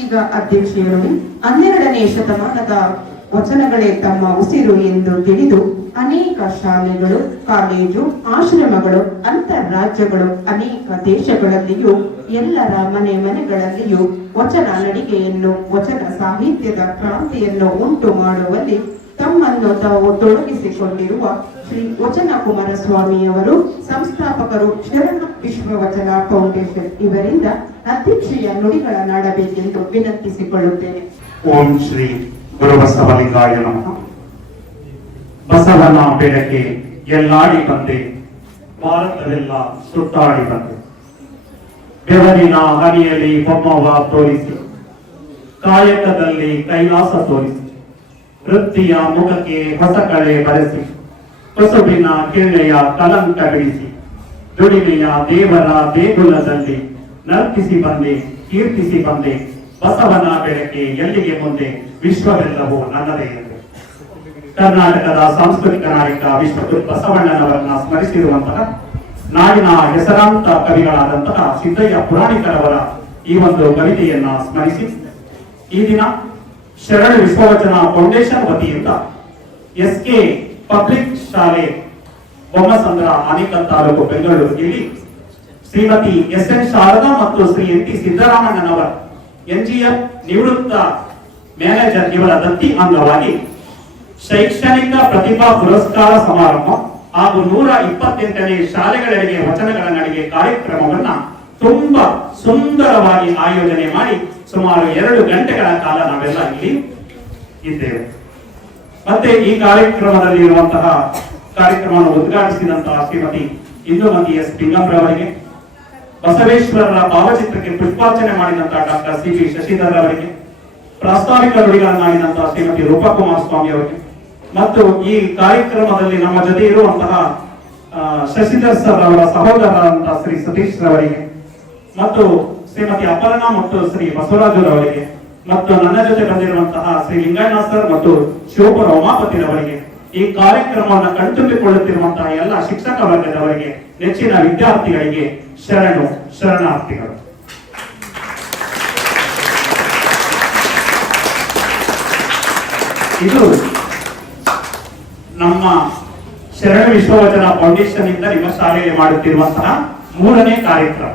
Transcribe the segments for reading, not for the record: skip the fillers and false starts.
ಈಗ ಅಧ್ಯಕ್ಷೆಯರು 12ನೇ ಶತಮಾನದ ವಚನಗಳೇ ತಮ್ಮ ಉಸಿರು ಎಂದು ತಿಳಿದು ಅನೇಕ ಶಾಲೆಗಳು, ಕಾಲೇಜು, ಆಶ್ರಮಗಳು, ಅಂತರ್ರಾಜ್ಯಗಳು, ಅನೇಕ ದೇಶಗಳಲ್ಲಿಯೂ ಎಲ್ಲರ ಮನೆಗಳಲ್ಲಿಯೂ ವಚನ ನಡಿಗೆಯನ್ನು, ವಚನ ಸಾಹಿತ್ಯದ ಕ್ರಾಂತಿಯನ್ನು ಉಂಟು ಮಾಡುವಲ್ಲಿ ತಮ್ಮನ್ನು ತಾವು ತೊಡಗಿಸಿಕೊಂಡಿರುವ ಶ್ರೀ ವಚನ ಕುಮಾರಸ್ವಾಮಿಯವರು, ಸಂಸ್ಥಾಪಕರು, ಶರಣ ವಿಶ್ವವಚನ ಫೌಂಡೇಶನ್ ಇವರಿಂದ ಅಧ್ಯಕ್ಷೀಯ ನುಡಿಗಳನ್ನಾಡಬೇಕೆಂದು ವಿನಂತಿಸಿಕೊಳ್ಳುತ್ತೇನೆ. ಓಂ ಶ್ರೀ ಗುರು ಬಸವಲಿಂಗಾಯ ನಮಃ. ಬಸವನ ಬೆಳಕೆ ಎಲ್ಲಾಡಿ ಬಂದೆ, ಭಾರತವೆಲ್ಲ ಸುತ್ತಾಡಿ ಬಂದೆ. ಬೆವರಿನ ಹನಿಯಲ್ಲಿ ಬೊಮ್ಮವ ತೋರಿಸಿ, ಕಾಯಕದಲ್ಲಿ ಕೈಲಾಸ ತೋರಿಸಿ, ವೃತ್ತಿಯ ಮುಖಕ್ಕೆ ಹೊಸ ಕಳೆ ಬರೆಸಿ, ಹೊಸಬಿನ ಕಿಳ್ಳೆಯ ಕಲಂಕ ಬಿಡಿಸಿ, ದುಡಿಮೆಯ ದೇವರ ದೇಗುಲದಲ್ಲಿ ನರ್ತಿಸಿ ಬಂದೆ, ಕೀರ್ತಿಸಿ ಬಂದೆ. ಬಸವನ ಬೆಳಕೆ ಎಲ್ಲಿಗೆ ಮುಂದೆ, ವಿಶ್ವವೆಲ್ಲವೂ ನನ್ನದೇ ಎಂದು ಕರ್ನಾಟಕದ ಸಾಂಸ್ಕೃತಿಕ ನಾಯಕ ವಿಶ್ವಗುರು ಬಸವಣ್ಣನವರನ್ನ ಸ್ಮರಿಸಿರುವಂತಹ ನಾಡಿನ ಹೆಸರಾಂತ ಕವಿಗಳಾದಂತಹ ಸಿದ್ದಯ್ಯ ಪುರಾಣಿಕರವರ ಈ ಒಂದು ಕವಿತೆಯನ್ನ ಸ್ಮರಿಸಿ, ಈ ದಿನ ಶರಣ ವಿಶ್ವವಚನ ಫೌಂಡೇಶನ್ ವತಿಯಿಂದ SK ಪಬ್ಲಿಕ್ ಶಾಲೆ, ಬೊಮ್ಮಸಂದ್ರ, ಆನೇಕಲ್ ತಾಲೂಕು, ಬೆಂಗಳೂರು ಇಲ್ಲಿ ಶ್ರೀಮತಿ SN ಶಾರದಾ ಮತ್ತು ಶ್ರೀ NT ಸಿದ್ದರಾಮಣ್ಣನವರ NGF ನಿವೃತ್ತ ಮ್ಯಾನೇಜರ್ ಇವರ ದತ್ತಿ ಅಂಗವಾಗಿ ಶೈಕ್ಷಣಿಕ ಪ್ರತಿಭಾ ಪುರಸ್ಕಾರ ಸಮಾರಂಭ ಹಾಗೂ 128ನೇ ಶಾಲೆಗಳೆಡೆಗೆ ವಚನಗಳ ನಡಿಗೆ ಕಾರ್ಯಕ್ರಮವನ್ನ ತುಂಬಾ ಸುಂದರವಾಗಿ ಆಯೋಜನೆ ಮಾಡಿ ಸುಮಾರು 2 ಗಂಟೆಗಳ ಕಾಲ ನಾವೆಲ್ಲ ಇಲ್ಲಿ ಇದ್ದೇವೆ. ಮತ್ತೆ ಈ ಕಾರ್ಯಕ್ರಮದಲ್ಲಿ ಇರುವಂತಹ ಕಾರ್ಯಕ್ರಮವನ್ನು ಉದ್ಘಾಟಿಸಿದಂತಹ ಶ್ರೀಮತಿ ಇಂದುಮತಿ S ಪಿಂಗಂರವರಿಗೆ, ಬಸವೇಶ್ವರರ ಭಾವಚಿತ್ರಕ್ಕೆ ಪುಷ್ಪಾರ್ಚನೆ ಮಾಡಿದಂತಹ ಡಾಕ್ಟರ್ CP ಶಶಿಧರ್ ಅವರಿಗೆ, ಪ್ರಾಸ್ತಾವಿಕ ನುಡಿಗಳನ್ನಾಡಿದಂತಹ ಶ್ರೀಮತಿ ರೂಪಕುಮಾರ್ ಸ್ವಾಮಿ ಅವರಿಗೆ, ಮತ್ತು ಈ ಕಾರ್ಯಕ್ರಮದಲ್ಲಿ ನಮ್ಮ ಜೊತೆ ಇರುವಂತಹ ಶಶಿಧರ್ ಸರ್ ಅವರ ಸಹೋದರರಾದಂತಹ ಶ್ರೀ ಸತೀಶ್ ರವರಿಗೆ, ಮತ್ತು ಶ್ರೀಮತಿ ಅಪರ್ಣಾ ಮತ್ತು ಶ್ರೀ ಬಸವರಾಜರವರಿಗೆ, ಮತ್ತು ನನ್ನ ಜೊತೆ ಬಂದಿರುವಂತಹ ಶ್ರೀ ಲಿಂಗಣ್ಣ ಸರ್ ಮತ್ತು ಶಿವಪುರ ಉಮಾಪತಿರವರಿಗೆ, ಈ ಕಾರ್ಯಕ್ರಮವನ್ನು ಕಣ್ತುಂಬಿಕೊಳ್ಳುತ್ತಿರುವಂತಹ ಎಲ್ಲ ಶಿಕ್ಷಕ ವರ್ಗದವರಿಗೆ, ನೆಚ್ಚಿನ ವಿದ್ಯಾರ್ಥಿಗಳಿಗೆ ಶರಣಾರ್ಥಿಗಳು. ಇದು ನಮ್ಮ ಶರಣ ವಿಶ್ವವಚನ ಫೌಂಡೇಶನ್ ಇಂದ ನಿಮ್ಮ ಶಾಲೆಯಲ್ಲಿ ಮಾಡುತ್ತಿರುವಂತಹ 3ನೇ ಕಾರ್ಯಕ್ರಮ.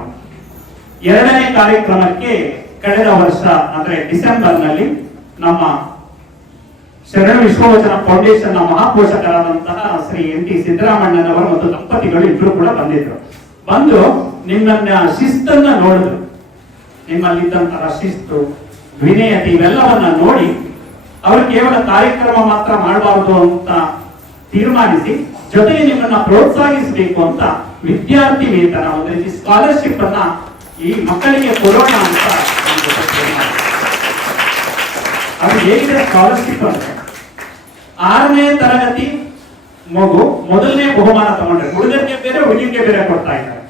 2ನೇ ಕಾರ್ಯಕ್ರಮಕ್ಕೆ ಕಳೆದ ವರ್ಷ ಅಂದ್ರೆ ಡಿಸೆಂಬರ್ ನಲ್ಲಿ ನಮ್ಮ ಶರಣ ವಿಶ್ವವಚನ ಫೌಂಡೇಶನ್ ನ ಮಹಾಪೋಷಕರಾದಂತಹ ಶ್ರೀ NT ಸಿದ್ದರಾಮಣ್ಣನವರು ಮತ್ತು ದಂಪತಿಗಳು ಇಬ್ಬರು ಕೂಡ ಬಂದಿದ್ರು. ಬಂದು ನಿಮ್ಮನ್ನ ಶಿಸ್ತನ್ನ ನೋಡಿದ್ರು. ನಿಮ್ಮಲ್ಲಿದ್ದಂತಹ ಶಿಸ್ತು, ವಿನಯತೆ ಇವೆಲ್ಲವನ್ನ ನೋಡಿ ಅವರು ಕೇವಲ ಕಾರ್ಯಕ್ರಮ ಮಾತ್ರ ಮಾಡಬಾರದು ಅಂತ ತೀರ್ಮಾನಿಸಿ, ಜೊತೆಗೆ ನಿಮ್ಮನ್ನ ಪ್ರೋತ್ಸಾಹಿಸಬೇಕು ಅಂತ ವಿದ್ಯಾರ್ಥಿ ವೇತನ, ಒಂದು ರೀತಿ ಸ್ಕಾಲರ್ಶಿಪ್ ಅನ್ನ ಈ ಮಕ್ಕಳಿಗೆ ಕೊಡೋಣ ಅಂತ. ಅದು ಹೇಗಿದೆ ಸ್ಕಾಲರ್ಶಿಪ್ ಅಂದ್ರೆ, 6ನೇ ತರಗತಿ ಮಗು ಮೊದಲನೇ ಬಹುಮಾನ ತಗೊಂಡ್ರೆ, ಹುಡುಗರಿಗೆ ಬೇರೆ ಹುಡುಗಿಗೆ ಬೇರೆ ಕೊಡ್ತಾ ಇದ್ದಾರೆ.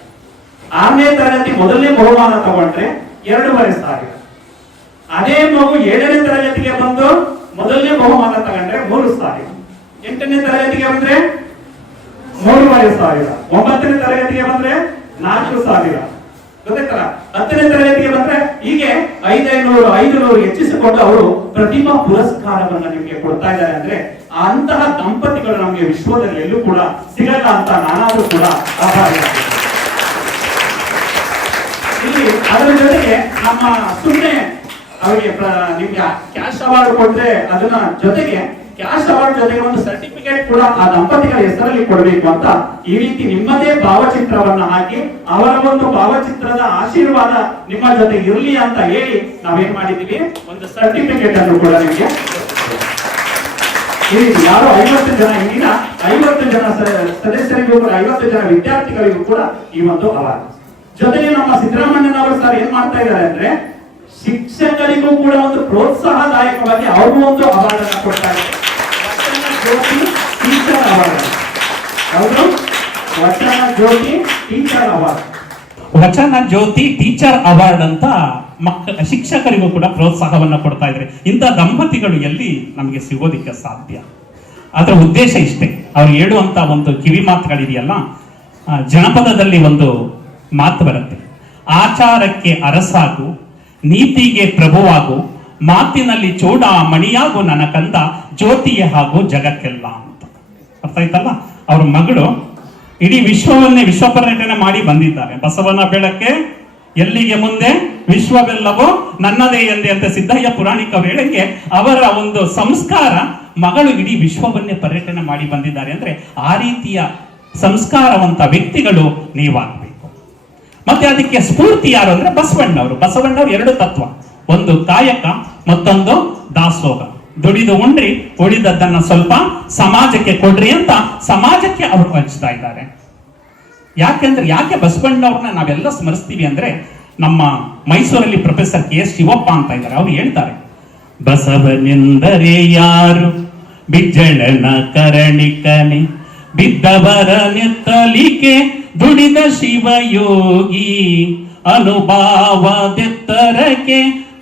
6ನೇ ತರಗತಿ ಮೊದಲನೇ ಬಹುಮಾನ ತಗೊಂಡ್ರೆ 2,500. ಅದೇ ಮಗು 7ನೇ ತರಗತಿಗೆ ಬಂದು ಮೊದಲನೇ ಬಹುಮಾನ ತಗೊಂಡ್ರೆ 3,000. 8ನೇ ತರಗತಿಗೆ ಬಂದ್ರೆ 3,500. 9ನೇ ತರಗತಿಗೆ ಬಂದ್ರೆ 4,000. ಗೊತ್ತಾಯ್ತಲ್ಲ? 10ನೇ ತರಗತಿಗೆ ಬಂದ್ರೆ ಹೀಗೆ 500 ಹೆಚ್ಚಿಸಿಕೊಂಡು ಅವರು ಪ್ರತಿಭಾ ಪುರಸ್ಕಾರವನ್ನ ನಿಮಗೆ ಕೊಡ್ತಾ ಇದ್ದಾರೆ. ಅಂದ್ರೆ ಅಂತಹ ದಂಪತಿಗಳು ನಮಗೆ ವಿಶ್ವದಲ್ಲಿ ಎಲ್ಲೂ ಕೂಡ ಸಿಗಲ್ಲ ಅಂತ ನಾನಾದ್ರೂ ಕೂಡ ಆಭಾರಿಯಾಗಿದ್ದೇನೆ. ಇಲ್ಲಿ ಅದರ ಜೊತೆಗೆ ನಮ್ಮ ಸುಮ್ಮನೆ ಅವರಿಗೆ ನಿಮ್ಗೆ ಕ್ಯಾಶ್ ಅವಾರ್ಡ್ ಕೊಟ್ರೆ ಅದನ್ನ ಜೊತೆಗೆ ಕ್ಯಾಶ್ ಅವಾರ್ಡ್ ಜೊತೆಗೆ ಒಂದು ಸರ್ಟಿಫಿಕೇಟ್ ಕೂಡ ಆ ದಂಪತಿಗಳ ಹೆಸರಲ್ಲಿ ಕೊಡಬೇಕು ಅಂತ ಈ ರೀತಿ ನಿಮ್ಮದೇ ಭಾವಚಿತ್ರವನ್ನ ಹಾಕಿ ಅವರ ಒಂದು ಭಾವಚಿತ್ರದ ಆಶೀರ್ವಾದ ನಿಮ್ಮ ಜೊತೆ ಇರಲಿ ಅಂತ ಹೇಳಿ ನಾವೇನ್ ಮಾಡಿದೀವಿ, ಒಂದು ಸರ್ಟಿಫಿಕೇಟ್ ಅನ್ನು ಕೂಡ ನಿಮಗೆ ಈ ರೀತಿ ಯಾರು 50 ಜನ, ಈಗಿನ 50 ಜನ ಸದಸ್ಯರಿಗೂ ಕೂಡ 50 ಜನ ವಿದ್ಯಾರ್ಥಿಗಳಿಗೂ ಕೂಡ ಈ ಒಂದು ಅವಾರ್ಡ್. ಜೊತೆಗೆ ನಮ್ಮ ಸಿದ್ದರಾಮಣ್ಣನವರು ಸರ್ ಏನ್ ಮಾಡ್ತಾ ಇದ್ದಾರೆ ಅಂದ್ರೆ, ಶಿಕ್ಷಕರಿಗೂ ಕೂಡ ಒಂದು ಪ್ರೋತ್ಸಾಹದಾಯಕವಾಗಿ ಅವರು ಒಂದು ಅವಾರ್ಡ್ ಅನ್ನು ಕೊಡ್ತಾ ಇದ್ದಾರೆ. Teacher award. ಅವರು ವಚನ ಜ್ಯೋತಿ ಟೀಚರ್ ಅವಾರ್ಡ್, ವಚನ ಜ್ಯೋತಿ ಟೀಚರ್ ಅವಾರ್ಡ್ ಅಂತ ಶಿಕ್ಷಕರಿಗೂ ಕೂಡ ಪ್ರೋತ್ಸಾಹವನ್ನ ಕೊಡ್ತಾ ಇದ್ದಾರೆ. ಇಂಥ ದಂಪತಿಗಳು ಎಲ್ಲಿ ನಮಗೆ ಸಿಗೋದಿಕ್ಕೆ ಸಾಧ್ಯ? ಅದರ ಉದ್ದೇಶ ಇಷ್ಟೇ. ಅವ್ರು ಹೇಳುವಂತ ಒಂದು ಕಿವಿ ಮಾತುಗಳಿದೆಯಲ್ಲ, ಜನಪದದಲ್ಲಿ ಒಂದು ಮಾತು ಬರುತ್ತೆ, ಆಚಾರಕ್ಕೆ ಅರಸಾಗು, ನೀತಿಗೆ ಪ್ರಭುವಾಗು, ಮಾತಿನಲ್ಲಿ ಚೂಡಾಮಣಿಯಾಗು ನನ್ನ ಕಂದ, ಜ್ಯೋತಿಯೇ ಹಾಗೂ ಜಗಕ್ಕೆಲ್ಲ ಅಂತ. ಅರ್ಥ ಆಯ್ತಲ್ಲ? ಅವ್ರ ಮಗಳು ಇಡೀ ವಿಶ್ವವನ್ನೇ ವಿಶ್ವ ಪರ್ಯಟನೆ ಮಾಡಿ ಬಂದಿದ್ದಾರೆ. ಬಸವನ ಬೆಳಕೆ ಎಲ್ಲಿಗೆ ಮುಂದೆ ವಿಶ್ವವೆಲ್ಲವೋ ನನ್ನದೇ ಎಂದೇ ಅಂತ ಸಿದ್ದಯ್ಯ ಪುರಾಣಿಕ ಅವರು ಹೇಳಂಗೆ ಅವರ ಒಂದು ಸಂಸ್ಕಾರ ಮಗಳು ಇಡೀ ವಿಶ್ವವನ್ನೇ ಪರ್ಯಟನೆ ಮಾಡಿ ಬಂದಿದ್ದಾರೆ. ಅಂದ್ರೆ ಆ ರೀತಿಯ ಸಂಸ್ಕಾರವಂತ ವ್ಯಕ್ತಿಗಳು ನೀವಾಗಬೇಕು. ಮತ್ತೆ ಅದಕ್ಕೆ ಸ್ಫೂರ್ತಿ ಯಾರು ಅಂದ್ರೆ ಬಸವಣ್ಣವರು. ಬಸವಣ್ಣವರು ಎರಡು ತತ್ವ, ಒಂದು ಕಾಯಕ, ಮತ್ತೊಂದು ದಾಸೋಹ. ದುಡಿದು ಉಂಡ್ರಿ, ಉಳಿದದ್ದನ್ನ ಸ್ವಲ್ಪ ಸಮಾಜಕ್ಕೆ ಕೊಡ್ರಿ ಅಂತ ಸಮಾಜಕ್ಕೆ ಅವರು ಹಂಚ್ತಾ ಇದ್ದಾರೆ. ಯಾಕೆ ಬಸವಣ್ಣವ್ರನ್ನ ನಾವೆಲ್ಲ ಸ್ಮರಿಸ್ತೀವಿ ಅಂದ್ರೆ, ನಮ್ಮ ಮೈಸೂರಲ್ಲಿ ಪ್ರೊಫೆಸರ್ KS ಶಿವಪ್ಪ ಅಂತ ಇದ್ದಾರೆ. ಅವ್ರು ಹೇಳ್ತಾರೆ, ಬಸವನೆಂದರೆ ಯಾರು, ಬಿಜ್ಜಳನ ಕರಣಿಕನೆ, ಬಿದ್ದವರ ನೆತ್ತಲಿಕೆ ದುಡಿದ ಶಿವಯೋಗಿ, ಅನುಭಾವದೆತ್ತರಕ್ಕೆ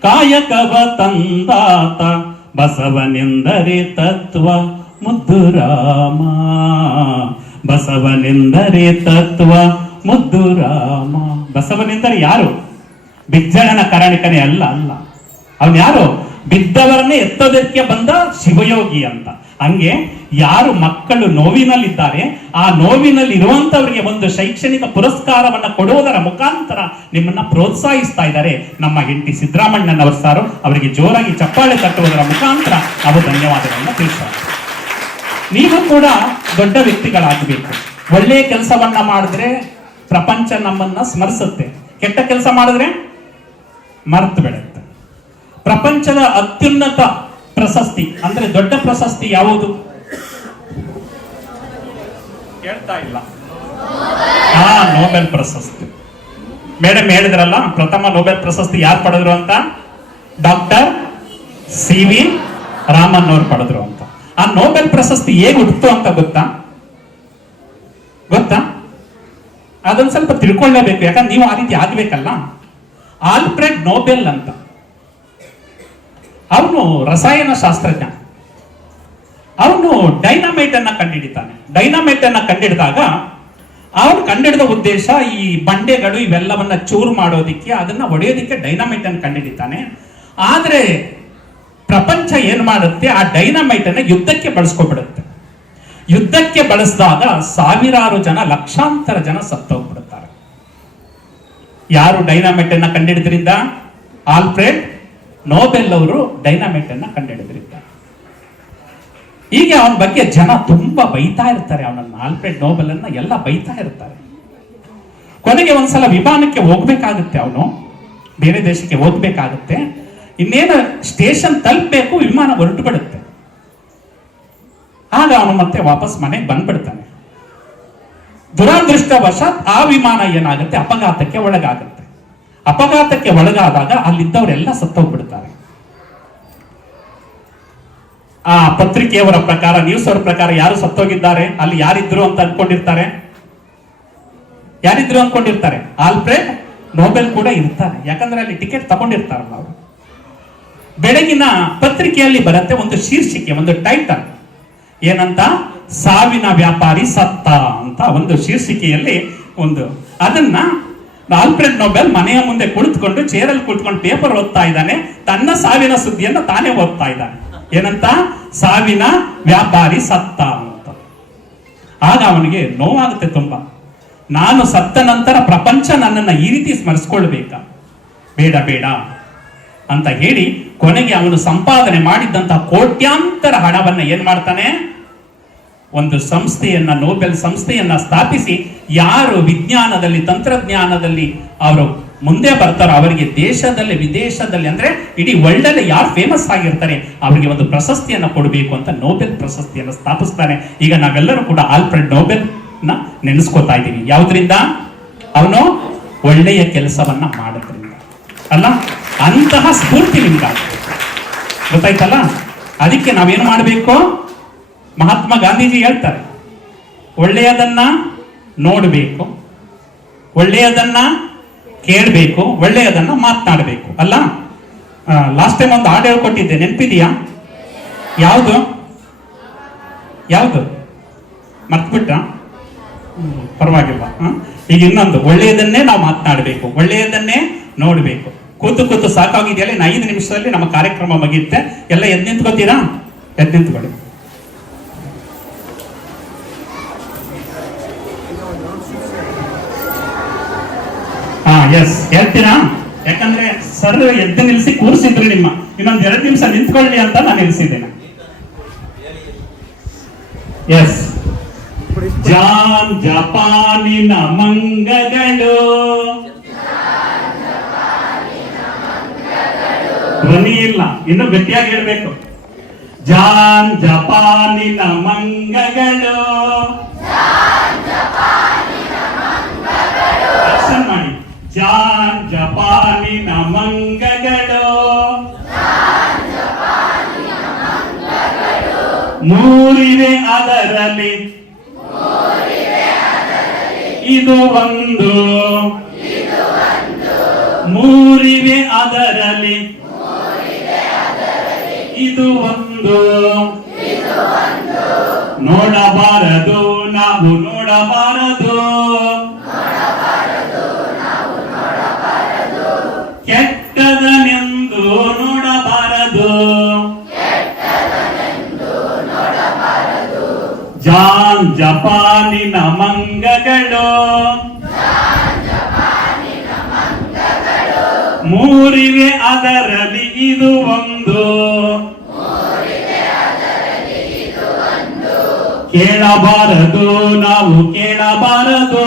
ಕಾಯಕವ ತಂದಾತ, ಬಸವನೆಂದರೆ ತತ್ವ ಮುದ್ದು ರಾಮ, ಬಸವನೆಂದರೆ ತತ್ವ ಮುದ್ದು ರಾಮ. ಬಸವನೆಂದರೆ ಯಾರು? ಬಿಜ್ಜಳನ ಕರಣಿಕನೇ ಅಲ್ಲ. ಅವನು ಯಾರು? ಬಿದ್ದವರನ್ನೇ ಎತ್ತೋದಕ್ಕೆ ಬಂದ ಶಿವಯೋಗಿ ಅಂತ. ಹಂಗೆ ಯಾರು ಮಕ್ಕಳು ನೋವಿನಲ್ಲಿದ್ದಾರೆ, ಆ ನೋವಿನಲ್ಲಿ ಇರುವಂತವರಿಗೆ ಒಂದು ಶೈಕ್ಷಣಿಕ ಪುರಸ್ಕಾರವನ್ನ ಕೊಡುವುದರ ಮುಖಾಂತರ ನಿಮ್ಮನ್ನ ಪ್ರೋತ್ಸಾಹಿಸ್ತಾ ಇದ್ದಾರೆ ನಮ್ಮ ಹೆಂಡತಿ ಸಿದ್ದರಾಮಣ್ಣನವರು ಸಾರು. ಅವರಿಗೆ ಜೋರಾಗಿ ಚಪ್ಪಾಳೆ ತಟ್ಟುವುದರ ಮುಖಾಂತರ ನಾವು ಧನ್ಯವಾದಗಳನ್ನ ತಿಳಿಸೋಣ. ನೀವು ಕೂಡ ದೊಡ್ಡ ವ್ಯಕ್ತಿಗಳಾಗಬೇಕು. ಒಳ್ಳೆಯ ಕೆಲಸವನ್ನ ಮಾಡಿದ್ರೆ ಪ್ರಪಂಚ ನಮ್ಮನ್ನ ಸ್ಮರಿಸುತ್ತೆ, ಕೆಟ್ಟ ಕೆಲಸ ಮಾಡಿದ್ರೆ ಮರೆತು ಬಿಡುತ್ತೆ. ಪ್ರಪಂಚದ ಅತ್ಯುನ್ನತ ಪ್ರಶಸ್ತಿ ಅಂದ್ರೆ ದೊಡ್ಡ ಪ್ರಶಸ್ತಿ ಯಾವುದು? ಹೇಳ್ತಾ ಇಲ್ಲ. ನೊಬೆಲ್ ಪ್ರಶಸ್ತಿ. ಮೇಡಮ್ ಹೇಳಿದ್ರಲ್ಲ, ಪ್ರಥಮ ನೊಬೆಲ್ ಪ್ರಶಸ್ತಿ ಯಾರು ಪಡೆದ್ರು ಅಂತ? ಡಾಕ್ಟರ್ CV ರಾಮನ್ ಅವರು ಪಡೆದ್ರು ಅಂತ. ಆ ನೊಬೆಲ್ ಪ್ರಶಸ್ತಿ ಹೇಗೆ ಹುಟ್ಟಿತು ಅಂತ ಗೊತ್ತಾ? ಅದೊಂದು ಸ್ವಲ್ಪ ತಿಳ್ಕೊಳ್ಳೇಬೇಕು, ಯಾಕಂದ್ರೆ ನೀವು ಆ ರೀತಿ ಆಗ್ಬೇಕಲ್ಲ. ಆಲ್ಫ್ರೆಡ್ ನೊಬೆಲ್ ಅಂತ, ಅವನು ರಸಾಯನ ಶಾಸ್ತ್ರಜ್ಞ. ಅವನು ಡೈನಮೈಟ್ ಅನ್ನ ಕಂಡುಹಿಡಿತಾನೆ. ಡೈನಮೈಟ್ ಅನ್ನ ಕಂಡುಹಿಡಿದಾಗ ಅವನು ಕಂಡುಹಿಡಿದ ಉದ್ದೇಶ ಈ ಬಂಡೆಗಳು ಇವೆಲ್ಲವನ್ನ ಚೂರು ಮಾಡೋದಿಕ್ಕೆ, ಅದನ್ನ ಒಡೆಯೋದಿಕ್ಕೆ ಡೈನಮೈಟ್ ಅನ್ನು ಕಂಡುಹಿಡಿತಾನೆ. ಆದ್ರೆ ಪ್ರಪಂಚ ಏನ್ ಮಾಡುತ್ತೆ, ಆ ಡೈನಮೈಟ್ ಅನ್ನ ಯುದ್ಧಕ್ಕೆ ಬಳಸ್ಕೊಬಿಡುತ್ತೆ. ಯುದ್ಧಕ್ಕೆ ಬಳಸಿದಾಗ ಸಾವಿರಾರು ಜನ, ಲಕ್ಷಾಂತರ ಜನ ಸತ್ತೋಗ್ಬಿಡುತ್ತಾರೆ. ಯಾರು ಡೈನಮೈಟ್ ಅನ್ನ ಕಂಡುಹಿಡಿದ್ರಿಂದ? ಆಲ್ಫ್ರೆಡ್ ನೊಬೆಲ್ ಅವರು ಡೈನಮೈಟ್ ಅನ್ನ ಕಂಡುಹಿಡಿದ್ರಿಂದ. ಹೀಗೆ ಅವನ ಬಗ್ಗೆ ಜನ ತುಂಬಾ ಬೈತಾ ಇರ್ತಾರೆ. ಅವನನ್ನ, ಆಲ್ಫ್ರೆಡ್ ನೊಬೆಲ್ ಅನ್ನ ಎಲ್ಲ ಬೈತಾ ಇರ್ತಾರೆ. ಕೊನೆಗೆ ಒಂದ್ಸಲ ವಿಮಾನಕ್ಕೆ ಹೋಗ್ಬೇಕಾಗುತ್ತೆ, ಅವನು ಬೇರೆ ದೇಶಕ್ಕೆ ಹೋಗ್ಬೇಕಾಗುತ್ತೆ. ಇನ್ನೇನು ಸ್ಟೇಷನ್ ತಲುಪಬೇಕು, ವಿಮಾನ ಹೊರಟು ಬಿಡುತ್ತೆ. ಆಗ ಅವನು ಮತ್ತೆ ವಾಪಸ್ ಮನೆಗೆ ಬಂದ್ಬಿಡ್ತಾನೆ. ದುರಾದೃಷ್ಟವಶಾತ್ ಆ ವಿಮಾನ ಏನಾಗುತ್ತೆ, ಅಪಘಾತಕ್ಕೆ ಒಳಗಾಗುತ್ತೆ. ಅಪಘಾತಕ್ಕೆ ಒಳಗಾದಾಗ ಅಲ್ಲಿದ್ದವರೆಲ್ಲ ಸತ್ತೋಗ್ಬಿಡ್ತಾರೆ. ಆ ಪತ್ರಿಕೆಯವರ ಪ್ರಕಾರ, ನ್ಯೂಸ್ ಅವರ ಪ್ರಕಾರ ಯಾರು ಸತ್ತೋಗಿದ್ದಾರೆ, ಅಲ್ಲಿ ಯಾರಿದ್ರು ಅಂತ ಅನ್ಕೊಂಡಿರ್ತಾರೆ? ಆಲ್ಫ್ರೆಡ್ ನೊಬೆಲ್ ಕೂಡ ಇರ್ತಾರೆ. ಯಾಕಂದ್ರೆ ಅಲ್ಲಿ ಟಿಕೆಟ್ ತಗೊಂಡಿರ್ತಾರಲ್ಲ ಅವರು. ಬೆಳಗಿನ ಪತ್ರಿಕೆಯಲ್ಲಿ ಬರುತ್ತೆ ಒಂದು ಶೀರ್ಷಿಕೆ, ಒಂದು ಟೈಟಲ್ ಏನಂತ? ಸಾವಿನ ವ್ಯಾಪಾರಿ ಸತ್ತ ಅಂತ ಒಂದು ಶೀರ್ಷಿಕೆಯಲ್ಲಿ ಅದನ್ನ ಆಲ್ಫ್ರೆಡ್ ನೊಬೆಲ್ ಮನೆಯ ಮುಂದೆ ಕುಳಿತುಕೊಂಡು, ಚೇರಲ್ಲಿ ಕುಳಿತುಕೊಂಡು ಪೇಪರ್ ಓದ್ತಾ ಇದ್ದಾನೆ. ತನ್ನ ಸಾವಿನ ಸುದ್ದಿಯನ್ನು ತಾನೇ ಓದ್ತಾ ಇದ್ದಾನೆ. ಏನಂತ? ಸಾವಿನ ವ್ಯಾಪಾರಿ ಸತ್ತ ಅಂತ. ಆಗ ಅವನಿಗೆ ನೋವಾಗುತ್ತೆ ತುಂಬಾ. ನಾನು ಸತ್ತ ನಂತರ ಪ್ರಪಂಚ ನನ್ನನ್ನು ಈ ರೀತಿ ಸ್ಮರಿಸ್ಕೊಳ್ಬೇಕಾ? ಬೇಡ ಅಂತ ಹೇಳಿ ಕೊನೆಗೆ ಅವನು ಸಂಪಾದನೆ ಮಾಡಿದ್ದಂತಹ ಕೋಟ್ಯಾಂತರ ಹಣವನ್ನ ಏನ್ ಮಾಡ್ತಾನೆ? ಒಂದು ಸಂಸ್ಥೆಯನ್ನ, ನೊಬೆಲ್ ಸಂಸ್ಥೆಯನ್ನ ಸ್ಥಾಪಿಸಿ, ಯಾರು ವಿಜ್ಞಾನದಲ್ಲಿ, ತಂತ್ರಜ್ಞಾನದಲ್ಲಿ ಅವರು ಮುಂದೆ ಬರ್ತಾರೋ ಅವರಿಗೆ ದೇಶದಲ್ಲಿ ವಿದೇಶದಲ್ಲಿ ಅಂದ್ರೆ ಇಡೀ ವರ್ಲ್ಡ್ ಅಲ್ಲಿ ಯಾರು ಫೇಮಸ್ ಆಗಿರ್ತಾರೆ ಅವರಿಗೆ ಒಂದು ಪ್ರಶಸ್ತಿಯನ್ನ ಕೊಡಬೇಕು ಅಂತ ನೊಬೆಲ್ ಪ್ರಶಸ್ತಿಯನ್ನು ಸ್ಥಾಪಿಸ್ತಾನೆ. ಈಗ ನಾವೆಲ್ಲರೂ ಕೂಡ ಆಲ್ಫ್ರೆಡ್ ನೊಬೆಲ್ ನ ನೆನೆಸ್ಕೋತಾ ಇದ್ದೀವಿ. ಯಾವುದರಿಂದ? ಅವನು ಒಳ್ಳೆಯ ಕೆಲಸವನ್ನ ಮಾಡೋದ್ರಿಂದ ಅಲ್ಲ. ಅಂತಹ ಸ್ಫೂರ್ತಿ ನಿಮ್ಗಾಗ್ತದೆ, ಗೊತ್ತಾಯ್ತಲ್ಲ? ಅದಕ್ಕೆ ನಾವೇನು ಮಾಡಬೇಕು? ಮಹಾತ್ಮ ಗಾಂಧೀಜಿ ಹೇಳ್ತಾರೆ, ಒಳ್ಳೆಯದನ್ನ ನೋಡಬೇಕು, ಒಳ್ಳೆಯದನ್ನ ಕೇಳಬೇಕು, ಒಳ್ಳೆಯದನ್ನ ಮಾತನಾಡಬೇಕು ಅಲ್ಲ. ಲಾಸ್ಟ್ ಟೈಮ್ ಒಂದು ಹಾಡು ಹೇಳ್ಕೊಟ್ಟಿದ್ದೆ, ನೆನಪಿದೆಯಾ? ಯಾವುದು ಮರ್ತ್ಬಿಟ್ಟ? ಪರವಾಗಿಲ್ಲ. ಈಗ ಇನ್ನೊಂದು, ಒಳ್ಳೆಯದನ್ನೇ ನಾವು ಮಾತನಾಡಬೇಕು, ಒಳ್ಳೆಯದನ್ನೇ ನೋಡಬೇಕು. ಕೂತು ಸಾಕಾಗಿದೆಯಲ್ಲ, ಇನ್ನು 5 ನಿಮಿಷದಲ್ಲಿ ನಮ್ಮ ಕಾರ್ಯಕ್ರಮ ಮುಗಿಯುತ್ತೆ. ಎಲ್ಲ ಎದ್ದು ನಿಂತ್ಕೋತೀರಾ? ಎದ್ದು ನಿಂತ್ಕೊಳ್ಳಿ. ಎಸ್, ಹೇಳ್ತೀರಾ? ಯಾಕಂದ್ರೆ ಸರ್ ಎದ್ದು ನಿಲ್ಸಿ ಕೂರಿಸಿದ್ರು ಇನ್ನೊಂದ್ 2 ನಿಮಿಷ ನಿಂತ್ಕೊಳ್ಳಿ ಅಂತ ನಾನು ನಿಲ್ಸಿದ್ದೇನೆ. ಎಸ್, ಜಾನ್ ಜಪಾನಿನ ಮಂಗಗಳು, ಧ್ವನಿ ಇಲ್ಲ, ಇನ್ನು ಗಟ್ಟಿಯಾಗಿ ಹೇಳ್ಬೇಕು. ಜಾನ್ ಜಪಾನಿನ ಮಂಗಗಳು, ಆಕ್ಷನ್ ಮಾಡಿ. ಜಾನ್ ಜಪಾನಿನ ಮಂಗಗಳು, ಮೂರಿವೆ ಅದರಲ್ಲಿ ಇದು ಒಂದು, ಮೂರಿವೆ ಅದರಲ್ಲಿ ಇದು ಒಂದು. ನೋಡಬಾರದು ನಾವು ನೋಡಬಾರದು, ಕೆಟ್ಟದನೆಂದು ನೋಡಬಾರದು. ಜಾನ್ ಜಪಾನಿನ ಮಂಗಗಳು, ಮೂರಿವೆ ಅದರಲ್ಲಿ ಇದು ಒಂದು. ಕೇಳಬಾರದು ನಾವು ಕೇಳಬಾರದು,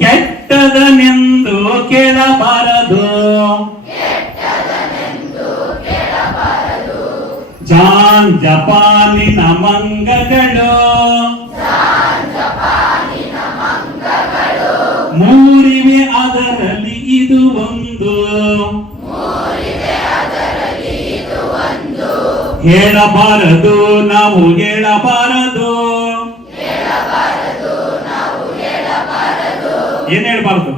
ಕೆಟ್ಟದನೆಂದು ಕೇಳಬಾರದು. ಜಾನ್ ಜಪಾನಿನ ಮಂಗಗಳು, ಮೂರಿವೆ ಅದರಲ್ಲಿ ಇದು ಒಂದು. ಹೇಳಬಾರದು ನಾವು ಹೇಳಬಾರದು, ಏನ್ ಹೇಳ್ಬಾರ್ದು?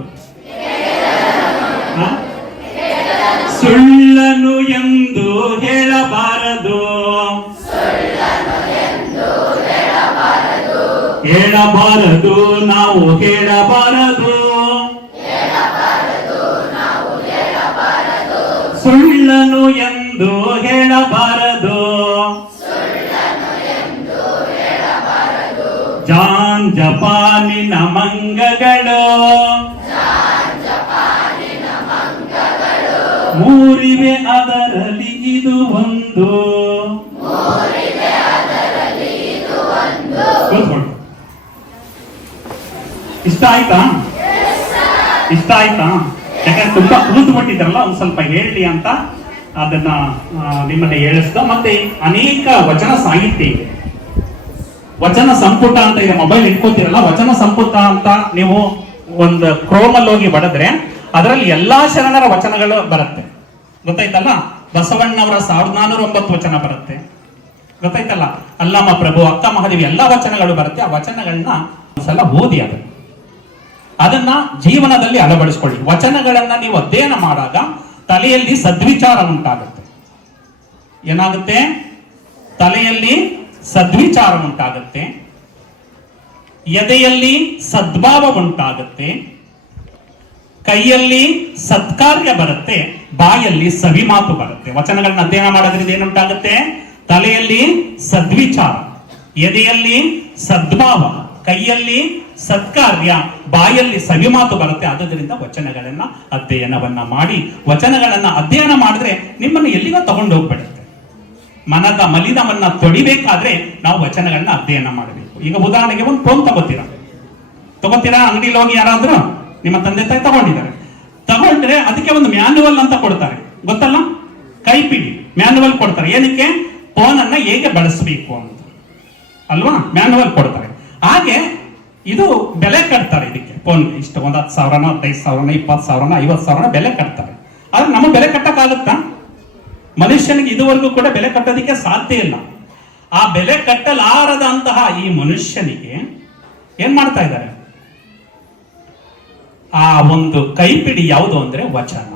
ಸುಳ್ಳನು ಎಂದು ಹೇಳಬಾರದು, ಹೇಳಬಾರದು ನಾವು ಹೇಳಬಾರದು. ಸುಳ್ಳನು ಎಂದು ಹೇಳಬಾರದು, ಜಾನ್ ಜಪಾನಿನ ಮಂಗಗಳು, ಮೂರಿವೆ ಅದರಲ್ಲಿ ಇದು ಒಂದು. ಇಷ್ಟ ಆಯ್ತಾ? ಇಷ್ಟ ಆಯ್ತಾ? ಯಾಕಂದ್ರೆ ತುಂಬಾ ಕೂತು ಬಿಟ್ಟಿದ್ರಲ್ಲ, ಒಂದ್ ಸ್ವಲ್ಪ ಹೇಳಿ ಅಂತ ಅದನ್ನ ನಿಮ್ಮನ್ನ ಹೇಳಿಸ್ದ. ಮತ್ತೆ ಅನೇಕ ವಚನ ಸಾಹಿತ್ಯ ಇದೆ, ವಚನ ಸಂಪುಟ ಅಂತ ಇದೆ. ಮೊಬೈಲ್ ಇಟ್ಕೋತಿರಲ್ಲ, ವಚನ ಸಂಪುಟ ಅಂತ ನೀವು ಒಂದು ಕ್ರೋಮಲ್ಲಿ ಹೋಗಿ ಬಡದ್ರೆ ಅದರಲ್ಲಿ ಎಲ್ಲಾ ಶರಣರ ವಚನಗಳು ಬರುತ್ತೆ. ಗೊತ್ತಾಯ್ತಲ್ಲ? ಬಸವಣ್ಣವರ 1409 ವಚನ ಬರುತ್ತೆ. ಗೊತ್ತಾಯ್ತಲ್ಲ? ಅಲ್ಲಮ್ಮ ಪ್ರಭು, ಅಕ್ಕ ಮಹಾದೇವಿ ಎಲ್ಲಾ ವಚನಗಳು ಬರುತ್ತೆ. ಆ ವಚನಗಳನ್ನ ಒಂದ್ಸಲ ಓದಿ ಅದನ್ನ ಜೀವನದಲ್ಲಿ ಅಳವಡಿಸ್ಕೊಳ್ಳಿ. ವಚನಗಳನ್ನ ನೀವು ಅಧ್ಯಯನ ಮಾಡಾಗ ತಲೆಯಲ್ಲಿ ಸದ್ವಿಚಾರ ಉಂಟಾಗುತ್ತೆ. ಏನಾಗುತ್ತೆ? ತಲೆಯಲ್ಲಿ ಸದ್ವಿಚಾರ ಉಂಟಾಗುತ್ತೆ, ಎದೆಯಲ್ಲಿ ಸದ್ಭಾವ ಉಂಟಾಗುತ್ತೆ, ಕೈಯಲ್ಲಿ ಸತ್ಕಾರ್ಯ ಬರುತ್ತೆ, ಬಾಯಲ್ಲಿ ಸವಿಮಾತು ಬರುತ್ತೆ. ವಚನಗಳನ್ನ ಅಧ್ಯಯನ ಮಾಡೋದ್ರಿಂದ ಏನುಂಟಾಗುತ್ತೆ? ತಲೆಯಲ್ಲಿ ಸದ್ವಿಚಾರ, ಎದೆಯಲ್ಲಿ ಸದ್ಭಾವ, ಕೈಯಲ್ಲಿ ಸತ್ಕಾರ್ಯ, ಬಾಯಲ್ಲಿ ಸವಿಮಾತು ಬರುತ್ತೆ. ಆದ್ದರಿಂದ ವಚನಗಳನ್ನ ಅಧ್ಯಯನವನ್ನ ಮಾಡಿ. ವಚನಗಳನ್ನ ಅಧ್ಯಯನ ಮಾಡಿದ್ರೆ ನಿಮ್ಮನ್ನು ಎಲ್ಲಿಗೋ ತಗೊಂಡು ಹೋಗ್ಬಿಡುತ್ತೆ. ಮನದ ಮಲಿನವನ್ನ ತೊಡಿಬೇಕಾದ್ರೆ ನಾವು ವಚನಗಳನ್ನ ಅಧ್ಯಯನ ಮಾಡಬೇಕು. ಈಗ ಉದಾಹರಣೆಗೆ ಒಂದು ಫೋನ್ ತಗೋತೀರಾ ಅಂಗಡಿಲಿ ಹೋಗಿ ಯಾರಾದ್ರೂ ನಿಮ್ಮ ತಂದೆ ತಾಯಿ ತಗೊಂಡ್ರೆ ಅದಕ್ಕೆ ಒಂದು ಮ್ಯಾನ್ಯುವಲ್ ಅಂತ ಕೊಡ್ತಾರೆ. ಗೊತ್ತಲ್ಲ? ಕೈಪಿಡಿ ಮ್ಯಾನ್ಯುವಲ್ ಕೊಡ್ತಾರೆ. ಏನಕ್ಕೆ? ಫೋನ್ ಅನ್ನ ಹೇಗೆ ಬಳಸಬೇಕು ಅಂತ ಅಲ್ವಾ? ಮ್ಯಾನ್ಯುವಲ್ ಕೊಡ್ತಾರೆ. ಹಾಗೆ ಇದು ಬೆಲೆ ಕಟ್ತಾರೆ. ಇದಕ್ಕೆ ಫೋನ್ ಇಷ್ಟು 10,000, 15,000, 20,000, 50,000 ಬೆಲೆ ಕಟ್ತಾರೆ. ಆದ್ರೆ ನಮಗೆ ಬೆಲೆ ಕಟ್ಟಕ್ಕಾಗತ್ತಾ? ಮನುಷ್ಯನಿಗೆ ಇದುವರೆಗೂ ಕೂಡ ಬೆಲೆ ಕಟ್ಟೋದಿಕ್ಕೆ ಸಾಧ್ಯ ಇಲ್ಲ. ಆ ಬೆಲೆ ಕಟ್ಟಲಾರದಂತಹ ಈ ಮನುಷ್ಯನಿಗೆ ಏನ್ ಮಾಡ್ತಾ ಇದ್ದಾರೆ? ಆ ಒಂದು ಕೈಪಿಡಿ ಯಾವುದು ಅಂದ್ರೆ ವಚನ.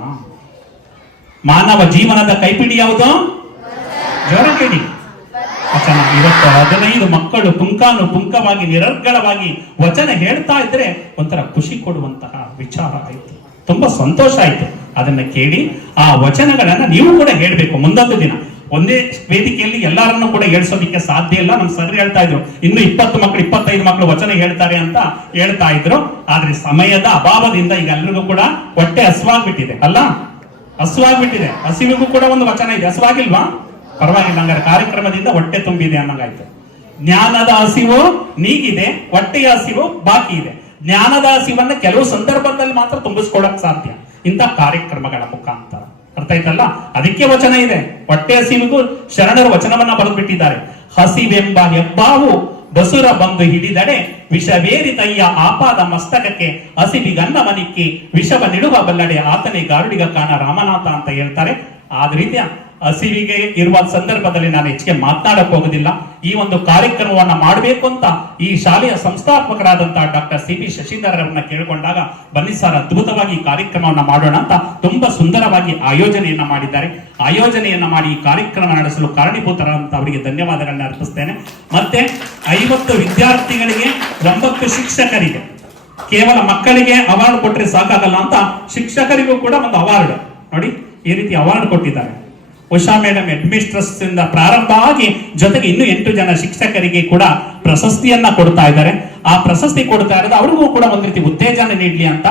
ಮಾನವ ಜೀವನದ ಕೈಪಿಡಿ ಯಾವುದು? ಜೋರ ಕೇಳಿ. ವಚನ. ಇವತ್ತು 15 ಮಕ್ಕಳು ಪುಂಖಾನುಪುಂಖವಾಗಿ ನಿರರ್ಗಳವಾಗಿ ವಚನ ಹೇಳ್ತಾ ಇದ್ರೆ ಒಂಥರ ಖುಷಿ ಕೊಡುವಂತಹ ವಿಚಾರ ಆಯ್ತು, ತುಂಬಾ ಸಂತೋಷ ಆಯ್ತು ಅದನ್ನ ಕೇಳಿ. ಆ ವಚನಗಳನ್ನ ನೀವು ಕೂಡ ಹೇಳ್ಬೇಕು. ಮುಂದೊಂದು ದಿನ ಒಂದೇ ವೇದಿಕೆಯಲ್ಲಿ ಎಲ್ಲರನ್ನೂ ಕೂಡ ಹೇಳ್ಸೋದಿಕ್ಕೆ ಸಾಧ್ಯ ಇಲ್ಲ. ನಮ್ ಸರ್ ಹೇಳ್ತಾ ಇದ್ರು ಇನ್ನು 20 ಮಕ್ಕಳು 25 ಮಕ್ಕಳು ವಚನ ಹೇಳ್ತಾರೆ ಅಂತ ಹೇಳ್ತಾ ಇದ್ರು. ಆದ್ರೆ ಸಮಯದ ಅಭಾವದಿಂದ ಈಗ ಎಲ್ರಿಗೂ ಕೂಡ ಹೊಟ್ಟೆ ಹಸುವಾಗ್ಬಿಟ್ಟಿದೆ ಅಲ್ಲ, ಹಸುವಾಗ್ಬಿಟ್ಟಿದೆ. ಹಸಿವಿಗೂ ಕೂಡ ಒಂದು ವಚನ ಇದೆ, ಹಸುವಾಗಿಲ್ವಾ? ಪರವಾಗಿಲ್ಲ, ಹಂಗಾರೆ ಕಾರ್ಯಕ್ರಮದಿಂದ ಹೊಟ್ಟೆ ತುಂಬಿದೆ ಅನ್ನಂಗಾಯ್ತು. ಜ್ಞಾನದ ಹಸಿವು ನೀಗಿದೆ, ಹೊಟ್ಟೆಯ ಹಸಿವು ಬಾಕಿ ಇದೆ. ಜ್ಞಾನದ ಹಸಿವನ್ನ ಕೆಲವು ಸಂದರ್ಭದಲ್ಲಿ ಮಾತ್ರ ತುಂಬಿಸ್ಕೊಳಕ್ ಸಾಧ್ಯ ಇಂಥ ಕಾರ್ಯಕ್ರಮಗಳ ಮುಖಾಂತರ. ಅರ್ಥ ಆಯ್ತಲ್ಲ? ಅದಕ್ಕೆ ವಚನ ಇದೆ. ಹೊಟ್ಟೆ ಹಸಿವಿಗೂ ಶರಣರು ವಚನವನ್ನ ಬರೆದ್ಬಿಟ್ಟಿದ್ದಾರೆ. ಹಸಿವೆಂಬ ಹೆಬ್ಬಾವು ಬಸುರ ಬಂದು ಹಿಡಿದಡೆ ವಿಷವೇರಿತಯ್ಯ ಆಪಾದ ಮಸ್ತಕಕ್ಕೆ ಹಸಿವಿಗನ್ನವನಿಕ್ಕಿ ವಿಷವ ನಿಡುವ ಬಲ್ಲಡೆ ಆತನೇ ಗಾರುಡಿಗ ಕಾಣ ರಾಮನಾಥ ಅಂತ ಹೇಳ್ತಾರೆ. ಆದ ರೀತಿಯ ಹಸಿವಿಗೆ ಇರುವ ಸಂದರ್ಭದಲ್ಲಿ ನಾನು ಹೆಚ್ಚಿಗೆ ಮಾತನಾಡಕ್ ಹೋಗುದಿಲ್ಲ. ಈ ಒಂದು ಕಾರ್ಯಕ್ರಮವನ್ನ ಮಾಡಬೇಕು ಅಂತ ಈ ಶಾಲೆಯ ಸಂಸ್ಥಾಪಕರಾದಂತಹ ಡಾಕ್ಟರ್ ಸಿ.ಪಿ. ಶಶಿಧರ್ ಅವರನ್ನ ಕೇಳಿಕೊಂಡಾಗ ಬನ್ನಿ ಸರ್ ಅದ್ಭುತವಾಗಿ ಈ ಕಾರ್ಯಕ್ರಮವನ್ನ ಮಾಡೋಣ ಅಂತ ತುಂಬಾ ಸುಂದರವಾಗಿ ಆಯೋಜನೆಯನ್ನ ಮಾಡಿದ್ದಾರೆ. ಆಯೋಜನೆಯನ್ನ ಮಾಡಿ ಈ ಕಾರ್ಯಕ್ರಮ ನಡೆಸಲು ಕಾರಣೀಭೂತರಾದಂತ ಅವರಿಗೆ ಧನ್ಯವಾದಗಳನ್ನ ಅರ್ಪಿಸ್ತೇನೆ. ಮತ್ತೆ 50 ವಿದ್ಯಾರ್ಥಿಗಳಿಗೆ 9 ಶಿಕ್ಷಕರಿಗೆ, ಕೇವಲ ಮಕ್ಕಳಿಗೆ ಅವಾರ್ಡ್ ಕೊಟ್ಟರೆ ಸಾಕಾಗಲ್ಲ ಅಂತ ಶಿಕ್ಷಕರಿಗೂ ಕೂಡ ಒಂದು ಅವಾರ್ಡ್ ನೋಡಿ ಈ ರೀತಿ ಅವಾರ್ಡ್ ಕೊಟ್ಟಿದ್ದಾರೆ. ಉಷಾ ಮೇಡಮ್ ಹೆಡ್ಮಿಸ್ಟ್ರೆಸ್ ಇಂದ ಪ್ರಾರಂಭ ಆಗಿ ಜೊತೆಗೆ ಇನ್ನು 8 ಜನ ಶಿಕ್ಷಕರಿಗೆ ಕೂಡ ಪ್ರಶಸ್ತಿಯನ್ನ ಕೊಡ್ತಾ ಇದ್ದಾರೆ. ಆ ಪ್ರಶಸ್ತಿ ಕೊಡ್ತಾ ಇರೋದು ಅವ್ರಿಗೂ ಕೂಡ ಒಂದು ರೀತಿ ಉತ್ತೇಜನ ನೀಡಲಿ ಅಂತ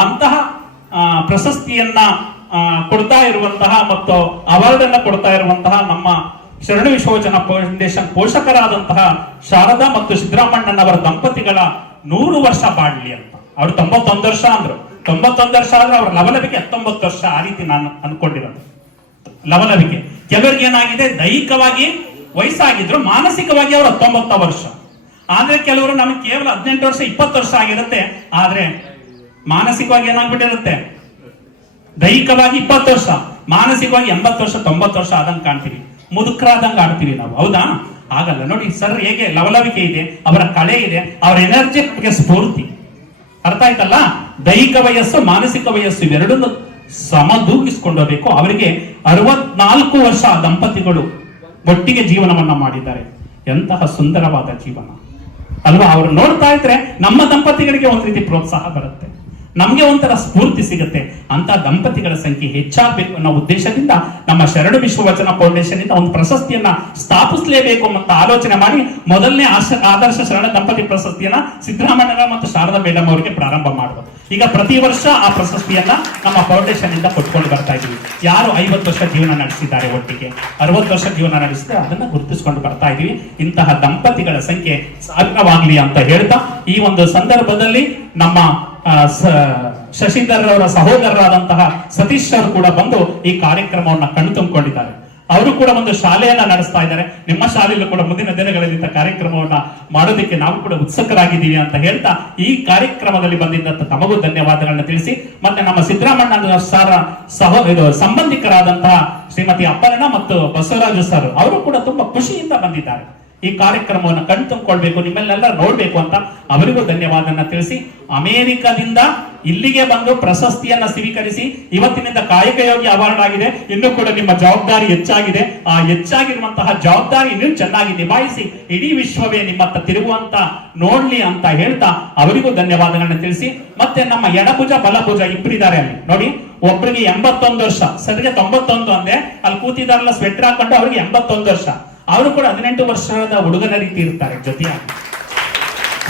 ಅಂತಹ ಪ್ರಶಸ್ತಿಯನ್ನ ಕೊಡ್ತಾ ಇರುವಂತಹ ಮತ್ತು ಅವಾರ್ಡ್ ಅನ್ನ ಕೊಡ್ತಾ ಇರುವಂತಹ ನಮ್ಮ ಶರಣ ವಿಶ್ವವಚನ ಫೌಂಡೇಶನ್ ಪೋಷಕರಾದಂತಹ ಶಾರದಾ ಮತ್ತು ಸಿದ್ದರಾಮಣ್ಣನವರ ದಂಪತಿಗಳ 100 ವರ್ಷ ಬಾಳ್ಲಿ ಅಂತ. ಅವ್ರು 91 ವರ್ಷ ಅಂದ್ರು. 91 ವರ್ಷ ಆದ್ರೆ ಅವ್ರ ಲವಲವಿಕೆ 19 ವರ್ಷ. ಆ ರೀತಿ ನಾನು ಅನ್ಕೊಂಡಿರೋದು ಲವಲವಿಕೆ. ಕೆಲವರಿಗೆ ಏನಾಗಿದೆ, ದೈಹಿಕವಾಗಿ ವಯಸ್ಸಾಗಿದ್ರು ಮಾನಸಿಕವಾಗಿ ಅವರು 19 ವರ್ಷ. ಆದ್ರೆ ಕೆಲವರು ನಮಗೆ ಕೇವಲ 18 ವರ್ಷ 20 ವರ್ಷ ಆಗಿರುತ್ತೆ. ಆದ್ರೆ ಮಾನಸಿಕವಾಗಿ ಏನಾಗ್ಬಿಟ್ಟಿರುತ್ತೆ, ದೈಹಿಕವಾಗಿ 20 ವರ್ಷ, ಮಾನಸಿಕವಾಗಿ 80 ವರ್ಷ 90 ವರ್ಷ ಆದಂಗೆ ಕಾಣ್ತೀವಿ, ಮುದುಕರಾದಂಗೆ ಆಡ್ತೀವಿ ನಾವು. ಹೌದಾ? ಆಗಲ್ಲ ನೋಡಿ ಸರ್. ಹೇಗೆ ಲವಲವಿಕೆ ಇದೆ, ಅವರ ಕಳೆ ಇದೆ, ಅವರ ಎನರ್ಜಿ ಸ್ಫೂರ್ತಿ. ಅರ್ಥ ಆಯ್ತಲ್ಲ? ದೈಹಿಕ ವಯಸ್ಸು ಮಾನಸಿಕ ವಯಸ್ಸು ಇವೆರಡನ್ನು ಸಮದೂಗಿಸ್ಕೊಂಡೋಗ್ಬೇಕು. ಅವರಿಗೆ 64 ವರ್ಷ ದಂಪತಿಗಳು ಒಟ್ಟಿಗೆ ಜೀವನವನ್ನ ಮಾಡಿದ್ದಾರೆ. ಎಂತಹ ಸುಂದರವಾದ ಜೀವನ ಅಲ್ವಾ? ಅವರು ನೋಡ್ತಾ ಇದ್ರೆ ನಮ್ಮ ದಂಪತಿಗಳಿಗೆ ಒಂದ್ ರೀತಿ ಪ್ರೋತ್ಸಾಹ ಬರುತ್ತೆ, ನಮ್ಗೆ ಒಂಥರ ಸ್ಫೂರ್ತಿ ಸಿಗುತ್ತೆ. ಅಂತ ದಂಪತಿಗಳ ಸಂಖ್ಯೆ ಹೆಚ್ಚಾಗಬೇಕು ಅನ್ನೋ ಉದ್ದೇಶದಿಂದ ನಮ್ಮ ಶರಣ ವಿಶ್ವವಚನ ಫೌಂಡೇಶನ್ ಇಂದ ಒಂದು ಪ್ರಶಸ್ತಿಯನ್ನ ಸ್ಥಾಪಿಸಲೇಬೇಕು ಅಂತ ಆಲೋಚನೆ ಮಾಡಿ ಮೊದಲನೇ ಆದರ್ಶ ಶರಣ ದಂಪತಿ ಪ್ರಶಸ್ತಿಯನ್ನ ಸಿದ್ದರಾಮಯ್ಯ ಮತ್ತು ಶಾರದಾ ಮೇಡಮ್ ಅವರಿಗೆ ಪ್ರಾರಂಭ ಮಾಡುವ. ಈಗ ಪ್ರತಿ ವರ್ಷ ಆ ಪ್ರಶಸ್ತಿಯನ್ನ ನಮ್ಮ ಫೌಂಡೇಶನ್ ಇಂದ ಕೊಟ್ಕೊಂಡು ಬರ್ತಾ ಇದೀವಿ. ಯಾರು 50 ವರ್ಷ ಜೀವನ ನಡೆಸಿದ್ದಾರೆ, ಒಟ್ಟಿಗೆ 60 ವರ್ಷ ಜೀವನ ನಡೆಸಿದ್ರೆ ಅದನ್ನ ಗುರುತಿಸಿಕೊಂಡು ಬರ್ತಾ ಇದೀವಿ. ಇಂತಹ ದಂಪತಿಗಳ ಸಂಖ್ಯೆ ಸಾಧ್ಯವಾಗ್ಲಿ ಅಂತ ಹೇಳ್ತಾ ಈ ಒಂದು ಸಂದರ್ಭದಲ್ಲಿ ನಮ್ಮ ಶಶಿಧರ್ ಅವರ ಸಹೋದರರಾದಂತಹ ಸತೀಶ್ ಅವರು ಕೂಡ ಬಂದು ಈ ಕಾರ್ಯಕ್ರಮವನ್ನ ಕಣ್ಣು ತುಂಬಿಕೊಂಡಿದ್ದಾರೆ. ಅವರು ಕೂಡ ಒಂದು ಶಾಲೆಯನ್ನ ನಡೆಸ್ತಾ ಇದ್ದಾರೆ. ನಿಮ್ಮ ಶಾಲೆಯಲ್ಲೂ ಕೂಡ ಮುಂದಿನ ದಿನಗಳಲ್ಲಿ ಇಂಥ ಕಾರ್ಯಕ್ರಮವನ್ನ ಮಾಡೋದಕ್ಕೆ ನಾವು ಕೂಡ ಉತ್ಸುಕರಾಗಿದ್ದೀವಿ ಅಂತ ಹೇಳ್ತಾ ಈ ಕಾರ್ಯಕ್ರಮದಲ್ಲಿ ಬಂದಿದ್ದಂತ ತಮಗೂ ಧನ್ಯವಾದಗಳನ್ನ ತಿಳಿಸಿ, ಮತ್ತೆ ನಮ್ಮ ಸಿದ್ದರಾಮಣ್ಣ ಸರ್ ಸಂಬಂಧಿಕರಾದಂತಹ ಶ್ರೀಮತಿ ಅಪ್ಪರಣ್ಣ ಮತ್ತು ಬಸವರಾಜು ಸರ್ ಅವರು ಕೂಡ ತುಂಬಾ ಖುಷಿಯಿಂದ ಬಂದಿದ್ದಾರೆ. ಈ ಕಾರ್ಯಕ್ರಮವನ್ನು ಕಣ್ ತುಂಬಿಕೊಳ್ಬೇಕು, ನಿಮ್ಮೆಲ್ಲ ನೋಡ್ಬೇಕು ಅಂತ ಅವರಿಗೂ ಧನ್ಯವಾದನ ತಿಳಿಸಿ, ಅಮೆರಿಕದಿಂದ ಇಲ್ಲಿಗೆ ಬಂದು ಪ್ರಶಸ್ತಿಯನ್ನ ಸ್ವೀಕರಿಸಿ ಇವತ್ತಿನಿಂದ ಕಾಯಕ ಯೋಗಿ ಅವಾರ್ಡ್ ಆಗಿದೆ. ಇನ್ನೂ ಕೂಡ ನಿಮ್ಮ ಜವಾಬ್ದಾರಿ ಹೆಚ್ಚಾಗಿದೆ. ಆ ಹೆಚ್ಚಾಗಿರುವಂತಹ ಜವಾಬ್ದಾರಿ ಇನ್ನೂ ಚೆನ್ನಾಗಿ ನಿಭಾಯಿಸಿ ಇಡೀ ವಿಶ್ವವೇ ನಿಮ್ಮತ್ತ ತಿರುಗುವಂತ ನೋಡ್ಲಿ ಅಂತ ಹೇಳ್ತಾ ಅವರಿಗೂ ಧನ್ಯವಾದಗಳನ್ನ ತಿಳಿಸಿ, ಮತ್ತೆ ನಮ್ಮ ಎಡಭುಜ ಬಲಭುಜ ಇಬ್ಬರಿದ್ದಾರೆ ಅಲ್ಲಿ ನೋಡಿ. ಒಬ್ಬರಿಗೆ 81 ವರ್ಷ, ಸರಿಗೆ 91 ಅಂದೆ, ಅಲ್ಲಿ ಕೂತಿದಾರಲ್ಲ ಸ್ವೆಟರ್ ಹಾಕೊಂಡು ಅವ್ರಿಗೆ 81 ವರ್ಷ. ಅವರು ಕೂಡ 18 ವರ್ಷದ ಹುಡುಗನ ರೀತಿ ಇರ್ತಾರೆ ಜೊತೆಯಾಗಿ.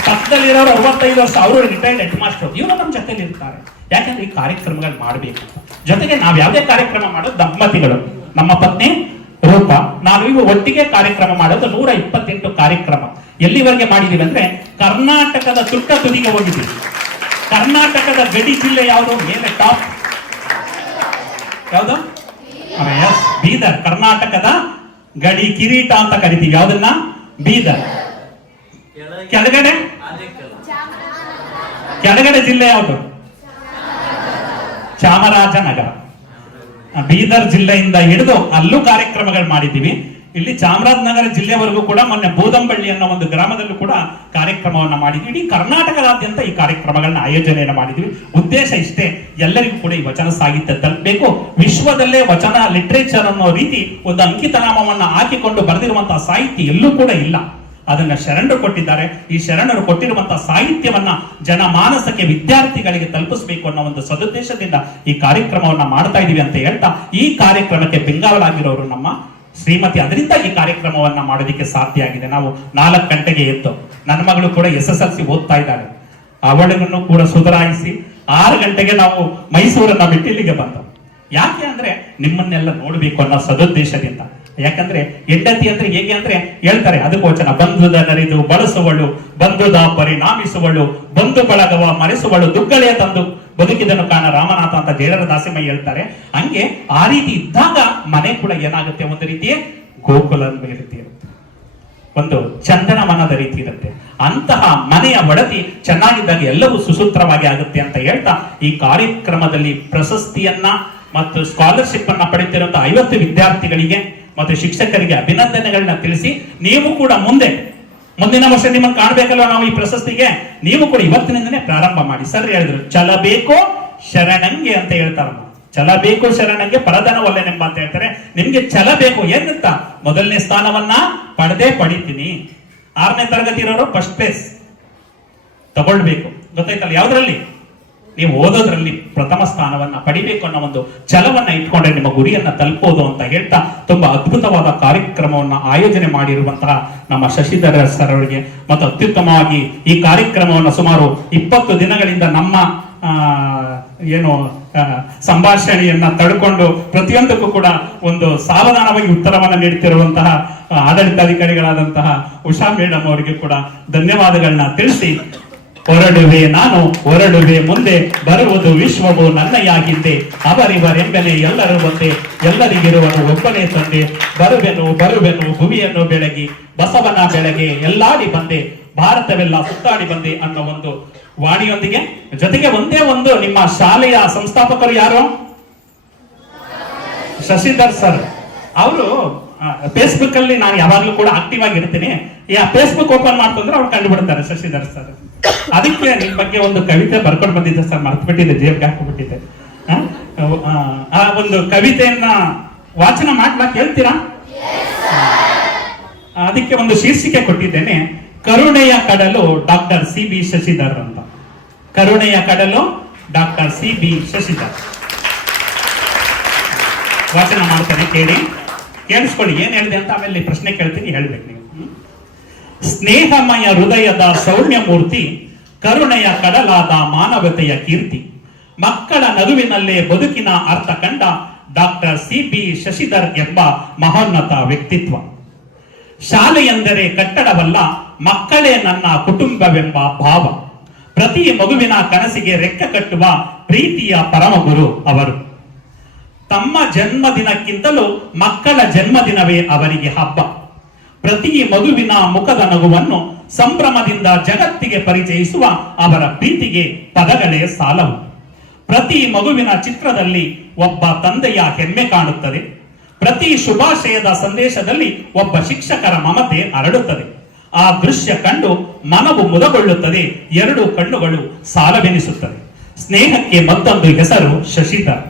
ಪಕ್ಕದಲ್ಲಿರೋರು 65 ವರ್ಷ, ಅವರು ರಿಟೈರ್ಡ್ ಹೆಡ್ ಮಾಸ್ಟರ್, ಇವರು ನಮ್ಮ ಜೊತೆಲಿ ಇರ್ತಾರೆ. ಯಾಕಂದ್ರೆ ಈ ಕಾರ್ಯಕ್ರಮಗಳು ಮಾಡಬೇಕು. ಜೊತೆಗೆ ನಾವ್ ಯಾವುದೇ ಕಾರ್ಯಕ್ರಮ ಮಾಡೋದು ದಂಪತಿಗಳು, ನಮ್ಮ ಪತ್ನಿ ರೂಪ, ನಾವು ಇವು ಒಟ್ಟಿಗೆ ಕಾರ್ಯಕ್ರಮ ಮಾಡೋದು 128 ಕಾರ್ಯಕ್ರಮ. ಎಲ್ಲಿವರೆಗೆ ಮಾಡಿದೀವಿ ಅಂದ್ರೆ ಕರ್ನಾಟಕದ ತುಟ್ಟ ತುದಿಗೆ ಹೋಗಿದ್ದೀವಿ. ಕರ್ನಾಟಕದ ಗಡಿ ಜಿಲ್ಲೆ ಯಾವುದು? ಮೇಲೆ ಟಾಪ್ ಯಾವುದು? ಬೀದರ್. ಕರ್ನಾಟಕದ ಗಡಿ ಕಿರೀಟ ಅಂತ ಕರಿತೀವಿ. ಯಾವ್ದನ್ನ? ಬೀದರ್. ಕೆಳಗಡೆ ಜಿಲ್ಲೆ ಯಾವುದು? ಚಾಮರಾಜನಗರ. ಬೀದರ್ ಜಿಲ್ಲೆಯಿಂದ ಹಿಡಿದು ಅಲ್ಲೂ ಕಾರ್ಯಕ್ರಮಗಳು ಮಾಡಿದ್ದೀವಿ. ಇಲ್ಲಿ ಚಾಮರಾಜನಗರ ಜಿಲ್ಲೆವರೆಗೂ ಕೂಡ ಮೊನ್ನೆ ಬೂದಂಬಳ್ಳಿ ಅನ್ನೋ ಒಂದು ಗ್ರಾಮದಲ್ಲೂ ಕೂಡ ಕಾರ್ಯಕ್ರಮವನ್ನ ಮಾಡಿದ್ವಿ. ಇಡೀ ಕರ್ನಾಟಕದಾದ್ಯಂತ ಈ ಕಾರ್ಯಕ್ರಮಗಳನ್ನ ಆಯೋಜನೆಯನ್ನು ಮಾಡಿದ್ವಿ. ಉದ್ದೇಶ ಇಷ್ಟೇ, ಎಲ್ಲರಿಗೂ ಕೂಡ ಈ ವಚನ ಸಾಹಿತ್ಯ ತಲುಪಬೇಕು. ವಿಶ್ವದಲ್ಲೇ ವಚನ ಲಿಟ್ರೇಚರ್ ಅನ್ನೋ ರೀತಿ ಒಂದು ಅಂಕಿತನಾಮವನ್ನ ಹಾಕಿಕೊಂಡು ಬರೆದಿರುವಂತಹ ಸಾಹಿತ್ಯ ಎಲ್ಲೂ ಕೂಡ ಇಲ್ಲ. ಅದನ್ನ ಶರಣರು ಕೊಟ್ಟಿದ್ದಾರೆ. ಈ ಶರಣರು ಕೊಟ್ಟಿರುವಂತಹ ಸಾಹಿತ್ಯವನ್ನ ಜನಮಾನಸಕ್ಕೆ, ವಿದ್ಯಾರ್ಥಿಗಳಿಗೆ ತಲುಪಿಸಬೇಕು ಅನ್ನೋ ಒಂದು ಸದುದ್ದೇಶದಿಂದ ಈ ಕಾರ್ಯಕ್ರಮವನ್ನ ಮಾಡ್ತಾ ಇದೀವಿ ಅಂತ ಹೇಳ್ತಾ, ಈ ಕಾರ್ಯಕ್ರಮಕ್ಕೆ ಬೆಂಗಾವಲಾಗಿರೋರು ನಮ್ಮ ಶ್ರೀಮತಿ. ಅದರಿಂದ ಈ ಕಾರ್ಯಕ್ರಮವನ್ನ ಮಾಡೋದಕ್ಕೆ ಸಾಧ್ಯ ಆಗಿದೆ. ನಾವು 4 ಗಂಟೆಗೆ ಎದ್ದು, ನನ್ನ ಮಗಳು ಕೂಡ SSLC ಓದ್ತಾ ಇದ್ದಾಳೆ, ಅವಳನ್ನು ಕೂಡ ಸುಧಾರಿಸಿ 6 ಗಂಟೆಗೆ ನಾವು ಮೈಸೂರನ್ನ ಬಿಟ್ಟು ಇಲ್ಲಿಗೆ ಬಂದವು. ಯಾಕೆ ಅಂದ್ರೆ ನಿಮ್ಮನ್ನೆಲ್ಲ ನೋಡ್ಬೇಕು ಅನ್ನೋ ಸದುದ್ದೇಶದಿಂದ. ಯಾಕಂದ್ರೆ ಹೆಂಡತಿ ಅಂದ್ರೆ ಹೇಗೆ ಅಂದ್ರೆ ಹೇಳ್ತಾರೆ, ಅದಕ್ಕೆ ವಚನ, ಬಂಧುದ ನರಿದು ಬಳಸುವಳು, ಬಂಧುದ ಪರಿಣಾಮಿಸುವಳು, ಬಂಧು ಬಳಗವ ಮರೆಸುವಳು, ದುಗ್ಗಳೆಯ ತಂದು ಬದುಕಿದನು ಕಾಣ ರಾಮನಾಥ ಅಂತ ಜೇಡರ ದಾಸಿಮಯ್ಯ ಹೇಳ್ತಾರೆ. ಹಂಗೆ ಆ ರೀತಿ ಇದ್ದಾಗ ಮನೆ ಕೂಡ ಏನಾಗುತ್ತೆ, ಒಂದು ರೀತಿಯ ಗೋಕುಲ ರೀತಿ ಇರುತ್ತೆ, ಒಂದು ಚಂದನವನದ ರೀತಿ ಇರುತ್ತೆ. ಅಂತಹ ಮನೆಯ ಒಡತಿ ಚೆನ್ನಾಗಿದ್ದಾಗ ಎಲ್ಲವೂ ಸುಸೂತ್ರವಾಗಿ ಆಗುತ್ತೆ ಅಂತ ಹೇಳ್ತಾ, ಈ ಕಾರ್ಯಕ್ರಮದಲ್ಲಿ ಪ್ರಶಸ್ತಿಯನ್ನ ಮತ್ತು ಸ್ಕಾಲರ್ಶಿಪ್ ಅನ್ನ ಪಡೆಯುತ್ತಿರುವಂತಹ 50 ವಿದ್ಯಾರ್ಥಿಗಳಿಗೆ ಮತ್ತು ಶಿಕ್ಷಕರಿಗೆ ಅಭಿನಂದನೆಗಳನ್ನ ತಿಳಿಸಿ, ನೀವು ಕೂಡ ಮುಂದಿನ ವರ್ಷ ನಿಮ್ಮನ್ನು ಕಾಣಬೇಕಲ್ಲ ನಾವು ಈ ಪ್ರಶಸ್ತಿಗೆ, ನೀವು ಕೂಡ ಇವತ್ತಿನಿಂದನೇ ಪ್ರಾರಂಭ ಮಾಡಿ. ಸರ್ ಹೇಳಿದ್ರು, ಛಲ ಬೇಕೋ ಶರಣಂಗೆ ಅಂತ ಹೇಳ್ತಾರಮ್ಮ. ಛಲ ಬೇಕು ಶರಣಂಗೆ ಪರದನ ಒಲ್ಲೆನೆಂಬ ಅಂತ ಹೇಳ್ತಾರೆ. ನಿಮ್ಗೆ ಛಲ ಬೇಕು, ಏನಂತ, ಮೊದಲನೇ ಸ್ಥಾನವನ್ನ ಪಡಿತೀನಿ. 6ನೇ ತರಗತಿ ಇರೋರು ಫಸ್ಟ್ ಪ್ಲೇಸ್ ತಗೊಳ್ಬೇಕು, ಗೊತ್ತಾಯ್ತಲ್ಲ? ಯಾವ್ದ್ರಲ್ಲಿ? ನೀವು ಓದೋದ್ರಲ್ಲಿ ಪ್ರಥಮ ಸ್ಥಾನವನ್ನ ಪಡಿಬೇಕು ಅನ್ನೋ ಒಂದು ಛಲವನ್ನ ಇಟ್ಕೊಂಡ್ರೆ ನಿಮ್ಮ ಗುರಿಯನ್ನ ತಲುಪೋದು ಅಂತ ಹೇಳ್ತಾ, ತುಂಬಾ ಅದ್ಭುತವಾದ ಕಾರ್ಯಕ್ರಮವನ್ನ ಆಯೋಜನೆ ಮಾಡಿರುವಂತಹ ನಮ್ಮ ಶಶಿಧರ ಸರ್ ಅವರಿಗೆ ಮತ್ತು ಅತ್ಯುತ್ತಮವಾಗಿ ಈ ಕಾರ್ಯಕ್ರಮವನ್ನು ಸುಮಾರು 20 ದಿನಗಳಿಂದ ನಮ್ಮ ಸಂಭಾಷಣೆಯನ್ನ ತಡ್ಕೊಂಡು ಪ್ರತಿಯೊಂದಕ್ಕೂ ಕೂಡ ಒಂದು ಸಾವಧಾನವಾಗಿ ಉತ್ತರವನ್ನ ನೀಡುತ್ತಿರುವಂತಹ ಆಡಳಿತಾಧಿಕಾರಿಗಳಾದಂತಹ ಉಷಾ ಮೇಡಮ್ ಅವರಿಗೆ ಕೂಡ ಧನ್ಯವಾದಗಳನ್ನ ತಿಳಿಸಿ, ಹೊರಡುವೆ ಮುಂದೆ ಬರುವುದು ವಿಶ್ವವು ನನ್ನಯಾಗಿದ್ದೆ, ಅವರಿವರೆಂಬನೆ ಎಲ್ಲರೂ ಒಂದೇ, ಎಲ್ಲರಿಗಿರುವನು ಒಬ್ಬನೇ ತಂದೆ, ಬರುವೆನು ಭುವಿಯನ್ನು ಬೆಳಗಿ, ಬಸವನ ಬೆಳಗ್ಗೆ ಎಲ್ಲಾಡಿ ಬಂದೆ, ಭಾರತವೆಲ್ಲ ಸುತ್ತಾಡಿ ಬಂದೆ ಅನ್ನೋ ಒಂದು ವಾಣಿಯೊಂದಿಗೆ ಜೊತೆಗೆ ಒಂದೇ ಒಂದು ನಿಮ್ಮ ಶಾಲೆಯ ಸಂಸ್ಥಾಪಕರು ಯಾರು? ಶಶಿಧರ್ ಸರ್ ಅವರು. ಫೇಸ್ಬುಕ್ ಅಲ್ಲಿ ನಾನು ಯಾವಾಗ್ಲೂ ಕೂಡ ಆಕ್ಟಿವ್ ಆಗಿ ಇರ್ತೀನಿ. ಫೇಸ್ಬುಕ್ ಓಪನ್ ಮಾಡ್ತಂದ್ರೆ ಅವ್ರು ಕಂಡುಬಿಡ್ತಾರೆ ಶಶಿಧರ್ ಸರ್. ಅದಕ್ಕೆ ನಿಮ್ ಬಗ್ಗೆ ಒಂದು ಕವಿತೆ ಬರ್ಕೊಂಡು ಬಂದಿದ್ದೆ ಸರ್, ಮರ್ತು ಬಿಟ್ಟಿದ್ದೆ, ಜೇಬ್ಗೆ ಹಾಕೊಂಡ್ಬಿಟ್ಟಿದ್ದೆ. ಆ ಒಂದು ಕವಿತೆಯನ್ನ ವಾಚನ ಮಾಡ್ಲಾಕ್ ಹೇಳ್ತೀರಾ? ಅದಕ್ಕೆ ಒಂದು ಶೀರ್ಷಿಕೆ ಕೊಟ್ಟಿದ್ದೇನೆ, ಕರುಣೆಯ ಕಡಲು ಡಾಕ್ಟರ್ CB ಶಶಿಧರ್ ಅಂತ. ಕರುಣೆಯ ಕಡಲು ಡಾಕ್ಟರ್ CB ಶಶಿಧರ್. ವಾಚನ ಮಾಡ್ತಾನೆ, ಕೇಳಿಸ್ಕೊಳ್ಳಿ ಏನ್ ಹೇಳಿದೆ ಅಂತ, ಆಮೇಲೆ ಪ್ರಶ್ನೆ ಕೇಳ್ತೀನಿ, ಹೇಳ್ಬೇಕು ನೀವು. ಸ್ನೇಹಮಯ ಹೃದಯದ ಸೌಮ್ಯ ಮೂರ್ತಿ, ಕರುಣೆಯ ಕಡಲಾದ ಮಾನವತೆಯ ಕೀರ್ತಿ, ಮಕ್ಕಳ ನಗುವಿನಲ್ಲೇ ಬದುಕಿನ ಅರ್ಥ ಕಂಡ ಡಾಕ್ಟರ್ CB ಶಶಿಧರ್ ಎಂಬ ಮಹೋನ್ನತ ವ್ಯಕ್ತಿತ್ವ. ಶಾಲೆ ಎಂದರೆ ಕಟ್ಟಡವಲ್ಲ, ಮಕ್ಕಳೇ ನನ್ನ ಕುಟುಂಬವೆಂಬ ಭಾವ. ಪ್ರತಿ ಮಗುವಿನ ಕನಸಿಗೆ ರೆಕ್ಕ ಕಟ್ಟುವ ಪ್ರೀತಿಯ ಪರಮಗುರು ಅವರು. ತಮ್ಮ ಜನ್ಮದಿನಕ್ಕಿಂತಲೂ ಮಕ್ಕಳ ಜನ್ಮದಿನವೇ ಅವರಿಗೆ ಹಬ್ಬ. ಪ್ರತಿ ಮಗುವಿನ ಮುಖದ ನಗುವನ್ನು ಸಂಭ್ರಮದಿಂದ ಜಗತ್ತಿಗೆ ಪರಿಚಯಿಸುವ ಅವರ ಪ್ರೀತಿಗೆ ಪದಗಳೇ ಸಾಲವು. ಪ್ರತಿ ಮಗುವಿನ ಚಿತ್ರದಲ್ಲಿ ಒಬ್ಬ ತಂದೆಯ ಹೆಮ್ಮೆ ಕಾಣುತ್ತದೆ. ಪ್ರತಿ ಶುಭಾಶಯದ ಸಂದೇಶದಲ್ಲಿ ಒಬ್ಬ ಶಿಕ್ಷಕರ ಮಮತೆ ಹರಡುತ್ತದೆ. ಆ ದೃಶ್ಯ ಕಂಡು ಮನವು ಮುದಗೊಳ್ಳುತ್ತದೆ, 2 ಕಣ್ಣುಗಳು ಸಾಲವೆನಿಸುತ್ತದೆ. ಸ್ನೇಹಕ್ಕೆ ಮತ್ತೊಂದು ಹೆಸರು ಶಶಿಧರ್,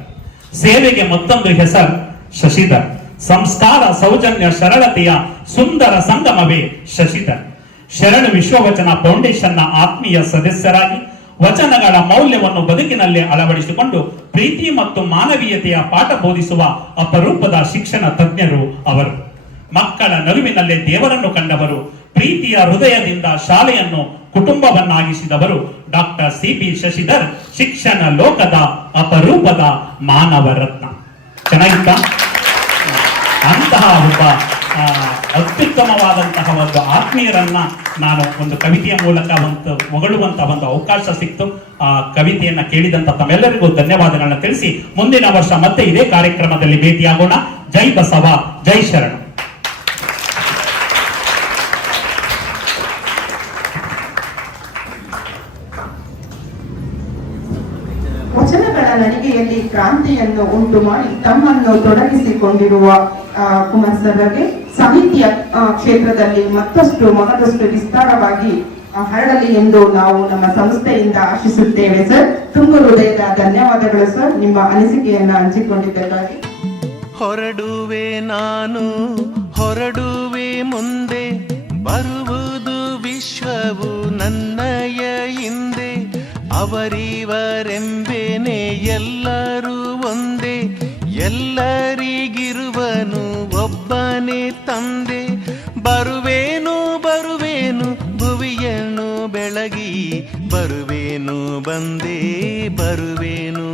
ಸೇವೆಗೆ ಮತ್ತೊಂದು ಹೆಸರು ಶಶಿಧರ್. ಸಂಸ್ಕಾರ, ಸೌಜನ್ಯ, ಸರಳತೆಯ ಸುಂದರ ಸಂಗಮವೇ ಶಶಿಧರ್. ಶರಣ ವಿಶ್ವವಚನ ಫೌಂಡೇಶನ್ನ ಆತ್ಮೀಯ ಸದಸ್ಯರಾಗಿ ವಚನಗಳ ಮೌಲ್ಯವನ್ನು ಬದುಕಿನಲ್ಲಿ ಅಳವಡಿಸಿಕೊಂಡು ಪ್ರೀತಿ ಮತ್ತು ಮಾನವೀಯತೆಯ ಪಾಠ ಬೋಧಿಸುವ ಅಪರೂಪದ ಶಿಕ್ಷಣ ತಜ್ಞರು ಅವರು. ಮಕ್ಕಳ ನಗುವಿನಲ್ಲೇ ದೇವರನ್ನು ಕಂಡವರು, ಪ್ರೀತಿಯ ಹೃದಯದಿಂದ ಶಾಲೆಯನ್ನು ಕುಟುಂಬವನ್ನಾಗಿಸಿದವರು ಡಾಕ್ಟರ್ CB ಶಶಿಧರ್. ಶಿಕ್ಷಣ ಲೋಕದ ಅಪರೂಪದ ಮಾನವ ರತ್ನ. ಚೆನ್ನಾಗಿತ್ತ? ಅಂತಹ ಒಬ್ಬ ಅತ್ಯುತ್ತಮವಾದಂತಹ ಒಂದು ಆತ್ಮೀಯರನ್ನ ನಾನು ಒಂದು ಕವಿತೆಯ ಮೂಲಕ ಒಂದು ಹೊಗಳುವಂತಹ ಒಂದು ಅವಕಾಶ ಸಿಕ್ತು. ಆ ಕವಿತೆಯನ್ನ ಕೇಳಿದಂತ ತಮ್ಮೆಲ್ಲರಿಗೂ ಧನ್ಯವಾದಗಳನ್ನ ತಿಳಿಸಿ, ಮುಂದಿನ ವರ್ಷ ಮತ್ತೆ ಇದೇ ಕಾರ್ಯಕ್ರಮದಲ್ಲಿ ಭೇಟಿಯಾಗೋಣ. ಜೈ ಬಸವ, ಜೈ ಶರಣ. ವಚನಗಳ ನನಗೆ ಗಳಿಗೆಯಲ್ಲಿ ಕ್ರಾಂತಿಯನ್ನು ಉಂಟು ಮಾಡಿ ತಮ್ಮನ್ನು ತೊಡಗಿಸಿಕೊಂಡಿರುವ ಕುಮಾರ್ ಸರ್ಗೆ ಸಾಹಿತ್ಯ ಕ್ಷೇತ್ರದಲ್ಲಿ ಮತ್ತಷ್ಟು ವಿಸ್ತಾರವಾಗಿ ಹರಡಲಿ ಎಂದು ನಾವು ನಮ್ಮ ಸಂಸ್ಥೆಯಿಂದ ಆಶಿಸುತ್ತೇವೆ ಸರ್. ತುಂಬ ಹೃದಯದ ಧನ್ಯವಾದಗಳು ಸರ್, ನಿಮ್ಮ ಅನಿಸಿಕೆಯನ್ನ ಹಂಚಿಕೊಂಡಿದ್ದಕ್ಕಾಗಿ. ಹೊರಡುವೆ ನಾನು ಹೊರಡುವೆ ಮುಂದೆ, ಬರುವುದು ವಿಶ್ವವು ನನ್ನಯ ಹಿಂದೆ. ಅವರಿವರೆಂಬೇನೆ ಎಲ್ಲರೂ ಒಂದೇ, ಎಲ್ಲರಿಗಿರುವನು ಒಬ್ಬನೇ ತಂದೆ. ಬರುವೇನು ಭುವಿಯನ್ನು ಬೆಳಗಿ, ಬರುವೇನು ಬಂದೇ ಬರುವೇನು.